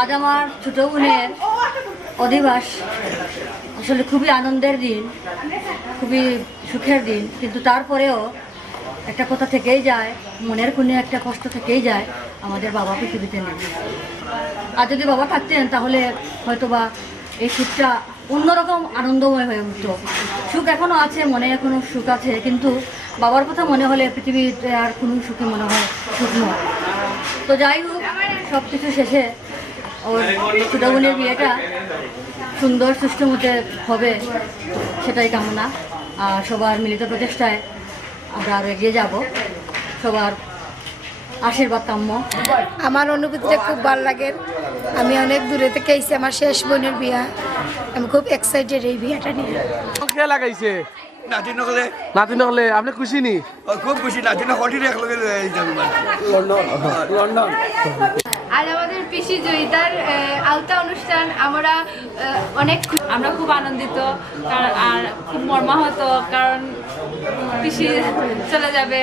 আজ আমার ছোট বোনের অধিবাস। আসলে খুবই আনন্দের দিন, খুবই সুখের দিন, কিন্তু তারপরেও একটা কথা থেকেই যায়, মনের কোণে একটা কষ্ট থেকেই যায়, আমাদের বাবা পৃথিবীতে নেই। আর যদি বাবা থাকতেন তাহলে হয়তোবা এই সুখটা অন্যরকম আনন্দময় হয়ে উঠত। সুখ এখনও আছে, মনে এখনও সুখ আছে, কিন্তু বাবার কথা মনে হলে পৃথিবীতে আর কোনো সুখে মনে হয় সুখ নয়। তো যাই হোক, সব কিছু শেষে ওর ছোটো বোনের বিয়েটা সুন্দর সুষ্ঠু মতে হবে, সেটাই কামনা। আর সবার মিলিত প্রচেষ্টায় আমরা আরও এগিয়ে যাব, সবার আশীর্বাদ কাম্য। আমার অনুভূতিটা খুব ভালো লাগে। আমি অনেক দূরে থেকে এসেছি, আমার শেষ বোনের বিয়া। আমি খুব এক্সাইটেড এই বিয়াটা নিয়ে। কে লাগাইছে নাতি নকলে আপনি খুশি নি? খুব খুশি। নাতি নকলি একলগে লন্ডন। আজ আমাদের পিসি জয়িতার আলতা অনুষ্ঠান। আমরা খুব আনন্দিত আর খুব মর্মাহত, কারণ পিসি চলে যাবে,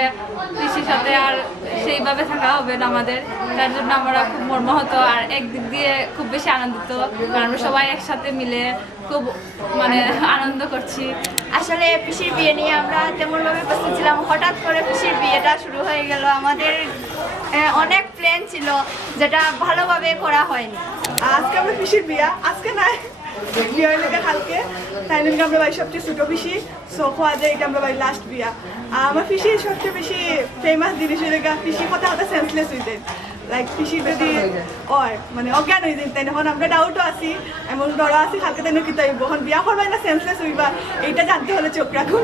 পিসির সাথে আর সেইভাবে থাকা হবে না আমাদের। তার জন্য আমরা খুব মর্মাহত আর একদিক দিয়ে খুব বেশি আনন্দিত, কারণ আমরা সবাই একসাথে মিলে খুব আনন্দ করছি। আসলে পিসির বিয়ে নিয়ে আমরা তেমনভাবে প্রস্তুত ছিলাম, হঠাৎ করে পিসির বিয়েটা শুরু হয়ে গেল। আমাদের অনেক প্ল্যান ছিল, যেটা ভালোভাবে করা হয়নি। আজকে আমরা পিসির বিয়া, আজকে নাই বিয়ে হয়ে গেলে কালকে, তাই জন্য আমরা বাড়ির সবচেয়ে ছোটো পিসি, সো হওয়া যায় এটা আমরা বাড়ির লাস্ট বিয়া। আমার পিসির সবচেয়ে বেশি ফেমাস জিনিস হয়ে গেছে পিসি কথা হতে সেন্সলেস হয়ে যায়। লাইক পিসি যদি মানে অজ্ঞান হয়ে যায়, তাই এখন আমরা ডাউটও আছি, এমন ডরা আছি কালকে তাই কি তাই এখন বিয়া করবাই না সেন্সলেস হইবা, এইটা জানতে হলে চোখ রাখুন।